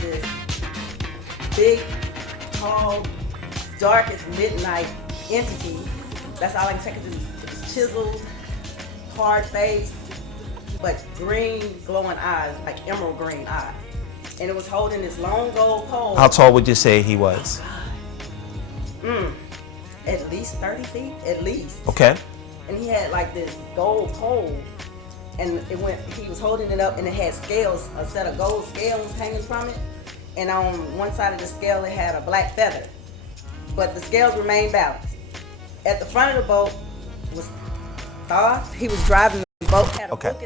this big, tall, dark as midnight entity. That's all I can take is this chiseled, hard face, but green, glowing eyes, like emerald green eyes. And it was holding this long gold pole. How tall would you say he was? At least 30 feet, at least. Okay. And he had like this gold pole, and he was holding it up, and it had scales, a set of gold scales hanging from it. And on one side of the scale, it had a black feather, but the scales remained balanced. At the front of the boat was Thoth. He was driving the boat, had a book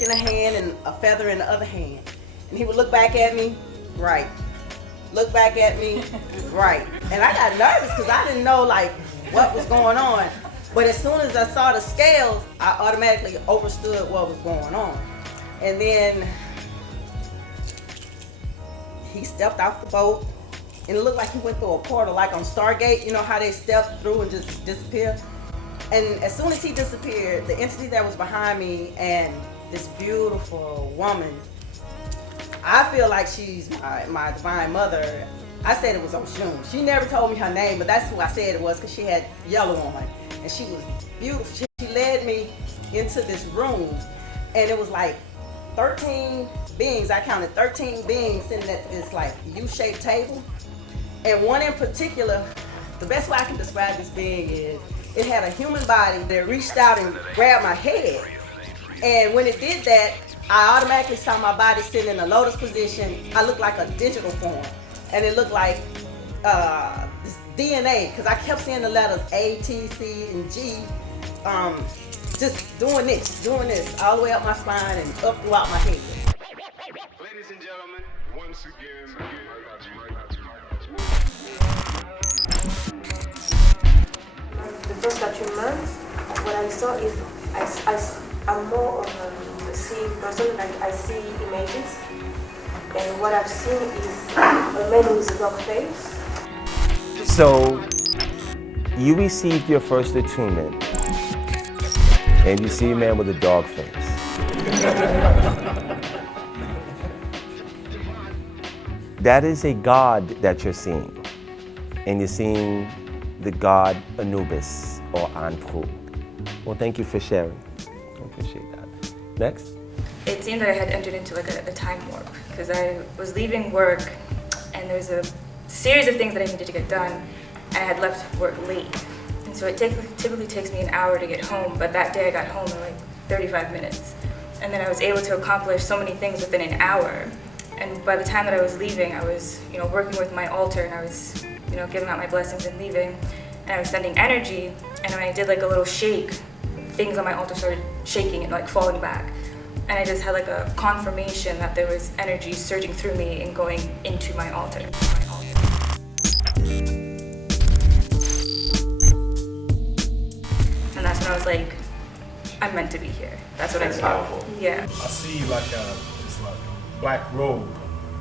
in a hand and a feather in the other hand. And he would look back at me, right. Look back at me, right. And I got nervous because I didn't know like what was going on. But as soon as I saw the scales, I automatically understood what was going on. And then he stepped off the boat, and it looked like he went through a portal, like on Stargate, you know how they step through and just disappear? And as soon as he disappeared, the entity that was behind me and this beautiful woman, I feel like she's my divine mother. I said it was Oshun. She never told me her name, but that's who I said it was because she had yellow on. And she was beautiful. She led me into this room, and it was like 13 beings. I counted 13 beings sitting at this like U-shaped table. And one in particular, the best way I can describe this being is it had a human body that reached out and grabbed my head. And when it did that, I automatically saw my body sitting in a lotus position. I looked like a digital form. And it looked like this DNA, because I kept seeing the letters A, T, C, and G, just doing this, all the way up my spine and up throughout my head. Ladies and gentlemen, once again, the first document, what I saw is I'm more of a seeing person, like I see images, and what I've seen is a man with a dark face. So, you received your first attunement, and you see a man with a dog face. That is a god that you're seeing, and you're seeing the god Anubis or Anpu. Well, thank you for sharing. I appreciate that. Next. It seemed that I had entered into like a time warp because I was leaving work and there was a series of things that I needed to get done, and I had left work late. And so it typically takes me an hour to get home, but that day I got home in like 35 minutes. And then I was able to accomplish so many things within an hour. And by the time that I was leaving, I was, working with my altar, and I was, giving out my blessings and leaving. And I was sending energy, and when I did like a little shake, things on my altar started shaking and like falling back. And I just had like a confirmation that there was energy surging through me and going into my altar. And that's when I was like, I'm meant to be here. That's what I felt. Yeah. I see like this like black robe,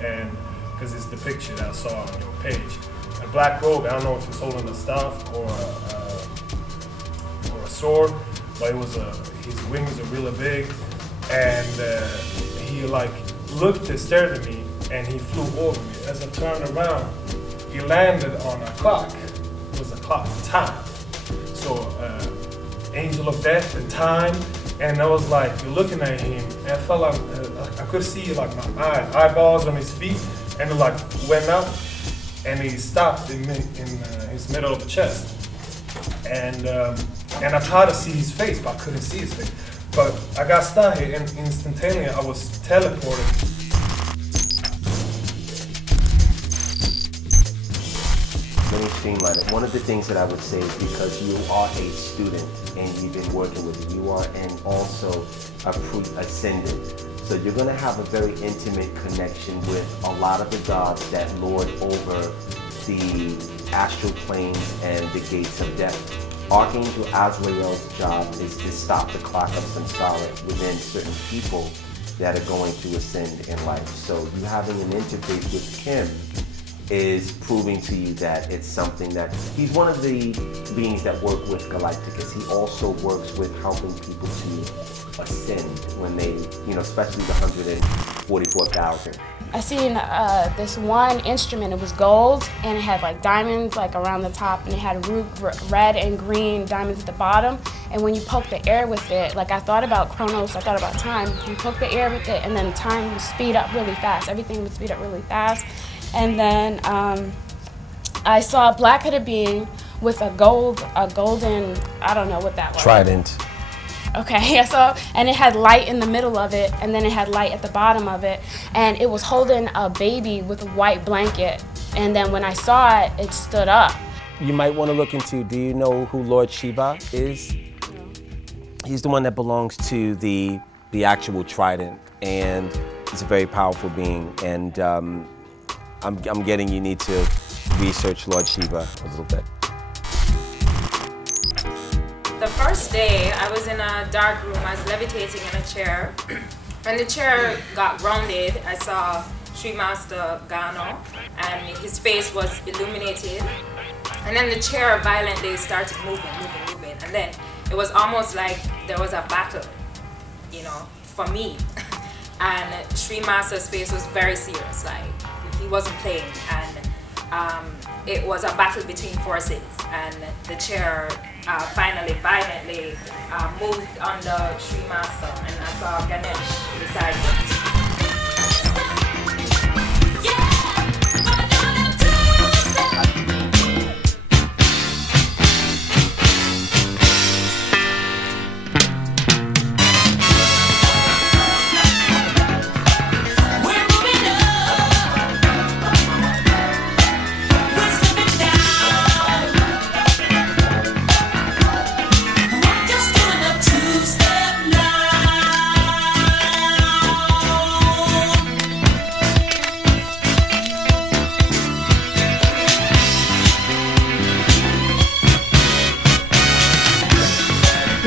and because it's the picture that I saw on your page. A black robe. I don't know if it's holding a staff or a sword, but it was his wings are really big, and he like looked and stared at me, and he flew over me. As I turned around, he landed on a clock. It was a clock, time. So angel of death and time, and I was like looking at him, and I felt like I could see like my eyeballs on his feet, and it like went up, and he stopped in his middle of the chest, and I tried to see his face, but I couldn't see his face. But I got started, and instantaneously I was teleported. Let me streamline it. One of the things that I would say is because you are a student and you've been working with it, you are also a pre-ascendant. So you're going to have a very intimate connection with a lot of the gods that lord over the astral planes and the gates of death. Archangel Azrael's job is to stop the clock of samsara within certain people that are going to ascend in life. So you having an interface with him is proving to you that it's something that he's one of the beings that work with Galighticus. He also works with helping people to ascend when they, especially the 100 44,000. I seen this one instrument. It was gold, and it had like diamonds like around the top, and it had red and green diamonds at the bottom. And when you poke the air with it, like I thought about Chronos, I thought about time. You poke the air with it, and then time would speed up really fast. Everything would speed up really fast. And then I saw a black-headed being with a golden, I don't know what that was. Trident. Okay, so, and it had light in the middle of it, and then it had light at the bottom of it, and it was holding a baby with a white blanket, and then when I saw it, it stood up. You might want to look into, do you know who Lord Shiva is? He's the one that belongs to the actual trident, and he's a very powerful being, and I'm getting you need to research Lord Shiva a little bit. The first day, I was in a dark room. I was levitating in a chair. When the chair got grounded, I saw Sri Master Gano, and his face was illuminated. And then the chair violently started moving. And then it was almost like there was a battle, you know, for me. And Sri Master's face was very serious, like he wasn't playing. And it was a battle between forces, and the chair finally violently moved under Sri Master, and I saw Ganesha beside him.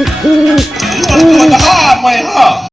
You want to do it the hard way, huh?